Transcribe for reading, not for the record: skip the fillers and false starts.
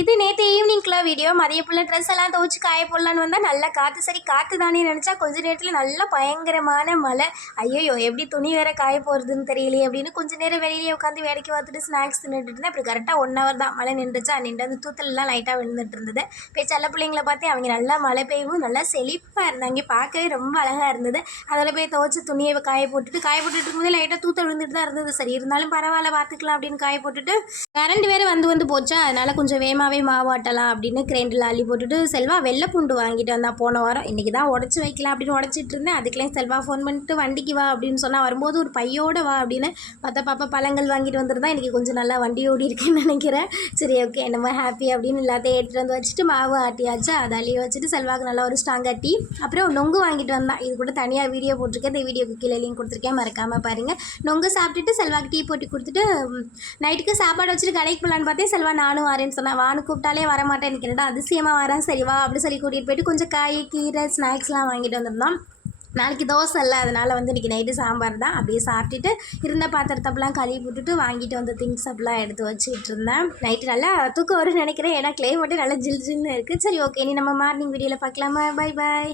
இது நேற்று ஈவினிங்குள்ள வீடியோ. மதிய புள்ள ட்ரெஸ் எல்லாம் துவச்சி காய போடலான்னு வந்தால் நல்லா காற்று. சரி காற்று தானே நினச்சா கொஞ்ச நேரத்தில் நல்லா பயங்கரமான மழை. ஐயோ எப்படி துணி வேறு காய போகிறதுன்னு தெரியலையே அப்படின்னு கொஞ்சம் நேரம் வெளியிலேயே உட்காந்து வேடிக்கை பார்த்துட்டு ஸ்நாக்ஸ் தின்னுட்டு இருந்தேன். இப்படி கரெக்டாக 1 ஹவர் தான் மழை நின்றுச்சா. நின்று அந்த தூத்தல்லாம் லைட்டாக விழுந்துட்டு இருந்தது. போய் செல்ல பிள்ளைங்களை பார்த்து அவங்க நல்லா மழை பெய்யவும் நல்லா செழிப்பாக இருந்தாங்க. பார்க்கவே ரொம்ப அழகாக இருந்தது. அதில் போய் துவச்சி துணியை காய போட்டுட்டு இருக்கும்போது லைட்டாக தூத்த விழுந்துட்டு தான் இருந்தது. சரி இருந்தாலும் பரவாயில்ல பார்த்துக்கலாம் அப்படின்னு காய போட்டுட்டு கரண்ட் வேறு வந்து போச்சா. அதனால் கொஞ்சம் வேகமாகவே மாவாட்டலாம் அப்படின்னு கிரைண்டரில் அள்ளி போட்டுட்டு செல்வா வெள்ளை பூண்டு வாங்கிட்டு வந்தால் போன வாரம். இன்றைக்கி தான் உடச்சி வைக்கலாம் அப்படின்னு உடச்சிட்டு இருந்தேன். அதுக்கெல்லாம் செல்வா ஃபோன் பண்ணிட்டு வண்டிக்கு வா அப்படின்னு சொன்னால் வரும்போது ஒரு பையோடு வா அப்படின்னு மற்ற பாப்பா பழங்கள் வாங்கிட்டு வந்துருந்தா. இன்றைக்கி கொஞ்சம் நல்லா வண்டி ஓடி இருக்குன்னு நினைக்கிறேன். சரி ஓகே என்னமோ ஹாப்பி அப்படின்னு எல்லாத்தையும் எடுத்துகிட்டு வந்து வச்சுட்டு மாவு ஆட்டியாச்சு. அதை அள்ளி வச்சுட்டு செல்வாக்கு நல்லா ஒரு ஸ்ட்ராங் ஆட்டி அப்புறம் நொங்கு வாங்கிட்டு வந்தான். இது கூட தனியாக வீடியோ போட்டிருக்கேன். இந்த வீடியோக்கு கீழே லிங்க் கொடுத்துருக்கேன், மறக்காமல் பாருங்கள். நொங்கு சாப்பிட்டுட்டு செல்வாக்கு டீ போட்டு கொடுத்துட்டு நைட்டுக்கு சாப்பாடு வச்சுட்டு கடைக்கு போகலான்னு பார்த்தேன். செல்வா நானும் வரேன்னு சொன்னேன். வானு கூப்பிட்டாலே வரமாட்டேன். எனக்கு என்னடா அதிசயமாக வரேன். சரி வா அப்படி சொல்லி கூட்டிகிட்டு போயிட்டு கொஞ்சம் காய் கீரை ஸ்நாக்ஸ்லாம் வாங்கிட்டு வந்திருந்தோம். நாளைக்கு தோசை இல்லை, அதனால் இன்றைக்கி நைட்டு சாம்பார் தான். அப்படியே சாப்பிட்டுட்டு இருந்த பாத்திரத்தப்பெல்லாம் கழுவி போட்டுட்டு வாங்கிட்டு வந்த திங்ஸ் அப்பெல்லாம் எடுத்து வச்சுக்கிட்டு இருந்தேன். நைட்டு நல்லா தூக்கம் வரும்னு நினைக்கிறேன். ஏன்னா கிளைமேட்டு நல்லா ஜில் ஜில்னு இருக்குது. சரி ஓகே, இனி நம்ம மார்னிங் வீடியோவில் பார்க்கலாமா? Bye bye.